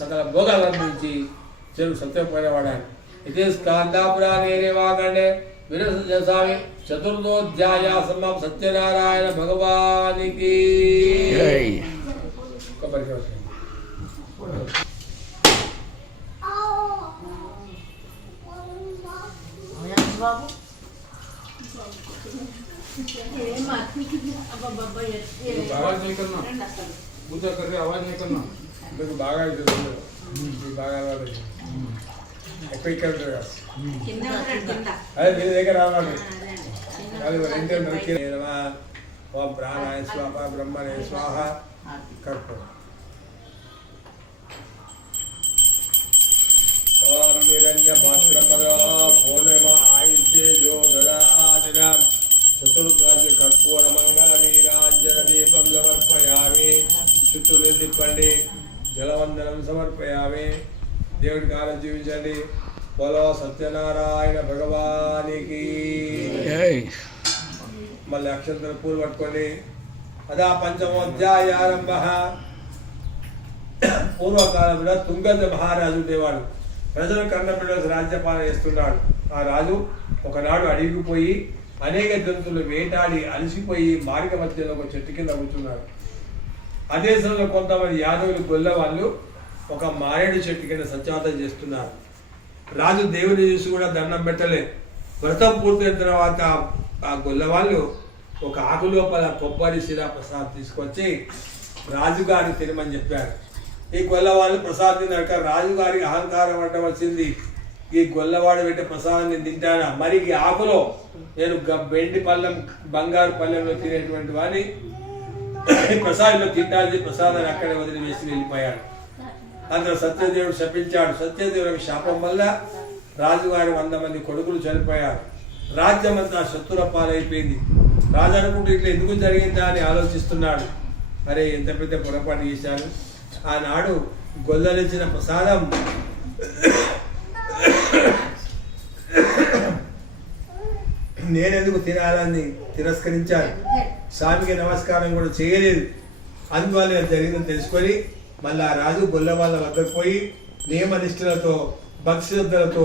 సకల భోగాల నుంచి చెరు సత్యపడేవాడాడు. ఇది స్కాందాపురాణే వాగండే వీరస్వామి చతుర్థోధ్యాయ సమం సత్యనారాయణ భగవానికి आवाज नहीं करना బాగా బాగా ఎక్కువ ఇక్కడ అదే మీ దగ్గర రావాలి. ఓం ప్రాణాయ స్వాహ బ్రహ్మణే స్వాహ కర్పూర ఓం నిరంజ భాస్కరపద పూర్ణిమ ఆయుష్యే జో దదాదిన చతుర్రాజ్య కర్పూర మంగళ నీరాంజన దీపం సమర్పయామి. చుట్టూ తిప్పండి, జలవందనం సమర్పయామి. దేవుడికి ఆలోచించండి. బోలో సత్యనారాయణ భగవానికి. మళ్ళీ అక్షంతర పూలు పట్టుకోండి. అదా పంచమోధ్యాయారంభ. పూర్వకాలంలో తుంగంద మహారాజు ఉండేవాడు. ప్రజలు కన్నపిల్లలు రాజ్యపాలన చేస్తున్నాడు. ఆ రాజు ఒకనాడు అడవికి పోయి అనేక జంతువులు వేటాడి అలసిపోయి మార్గ మధ్యలో ఒక చెట్టు కింద కూర్చున్నాడు. అదే సమయంలో కొంతమంది యాదవులు గొల్ల వాళ్ళు ఒక మారేడు చెట్టు కింద సత్యాతం చేస్తున్నారు. రాజు దేవుని చూసి కూడా దండం పెట్టలేదు. వ్రతం పూర్తయిన తర్వాత ఆ గొల్ల వాళ్ళు ఒక ఆకు లోపల కొబ్బరి శిలా ప్రసాద్ తీసుకొచ్చి రాజుగారికి తినమని చెప్పారు. ఈ గొల్లవాళ్ళు ప్రసాద్ తిన్నాక రాజుగారికి అహంకారం అడ్డవచ్చింది. ఈ గొల్లవాడు పెట్టే ప్రసాదాన్ని తింటానా, మరి ఈ ఆకులో నేను వెండి పళ్ళెం బంగారు పళ్ళెంలో తినేటువంటి వాడిని ప్రసాదంలో తింటాల్సి ప్రసాదాన్ని అక్కడే వదిలివేసి వెళ్ళిపోయాడు. అందులో సత్యదేవుడు శపించాడు. సత్యదేవుడి శాపం వల్ల రాజుగారి 100 మంది కొడుకులు చనిపోయారు. రాజ్యం అంతా శత్రుల పాలైపోయింది. రాజు అనుకుంటూ ఇట్లా ఎందుకు జరిగిందా అని ఆలోచిస్తున్నాడు. అరే ఎంత పెద్ద పొరపాటు చేశాను. ఆనాడు గొల్లలిచ్చిన ప్రసాదం నేనెందుకు తినాలని తిరస్కరించాను. స్వామికి నమస్కారం కూడా చేయలేదు. అందువల్ల జరిగిందని తెలుసుకొని మళ్ళీ ఆ రాజు గొల్ల వాళ్ళ వద్దకు పోయి నియమనిష్ఠులతో భక్తిశ్రద్ధలతో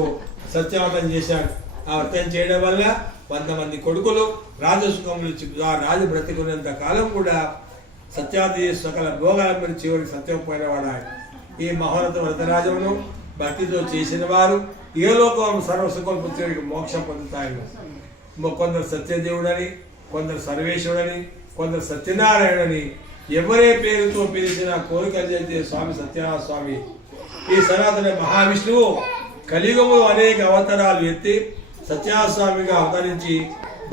సత్యవతం చేశాడు. ఆ వ్రతం చేయడం వల్ల 100 మంది కొడుకులు రాజసుఖములు ఇచ్చి ఆ రాజు బ్రతికున్నంత కాలం కూడా సత్యావతి చేసి సకల భోగాలను చివరికి సత్యం పోయినవాడాడు. ఈ మహోన్నత వ్రతరాజమును భక్తితో చేసిన వారు ఏ లోకం సర్వసుఖం పుత్రుడికి మోక్షం పొందుతారు. కొందరు సత్యదేవుడని, కొందరు సర్వేశ్వరుడని, కొందరు సత్యనారాయణని, ఎవరే పేరుతో పిలిచిన కోరికలు చేసే స్వామి సత్యనారాయణ స్వామి. ఈ సనాతన మహావిష్ణువు కలియుగములో అనేక అవతారాలు ఎత్తి సత్యనారాయణ స్వామిగా అవతరించి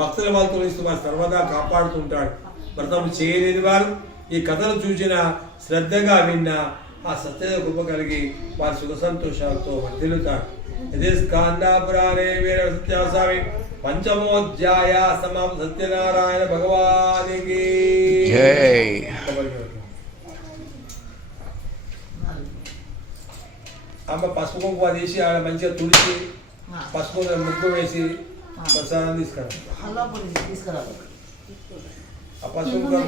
భక్తుల వాళ్ళతో ఇస్తూ వారు సర్వదా కాపాడుతుంటాడు. వ్రతం చేయలేని వారు ఈ కథలు చూసిన శ్రద్ధగా విన్న ఆ సత్యదేవ కృప కలిగి వారి సుఖ సంతోషాలతో వర్ధిల్లుతారు. ఇదే స్కాందాపురాణే వీర సత్యస్వామి పంచమోధ్యాయ సమాప్త సత్యనారాయణ భగవానికి. అమ్మ పసుపు కుంకుమ తీసి ఆడ మంచిగా తుడిచి పసుపు ముగ్గు వేసి ప్రసాదం తీసుకురా. ఆ పసుపు ముగ్గు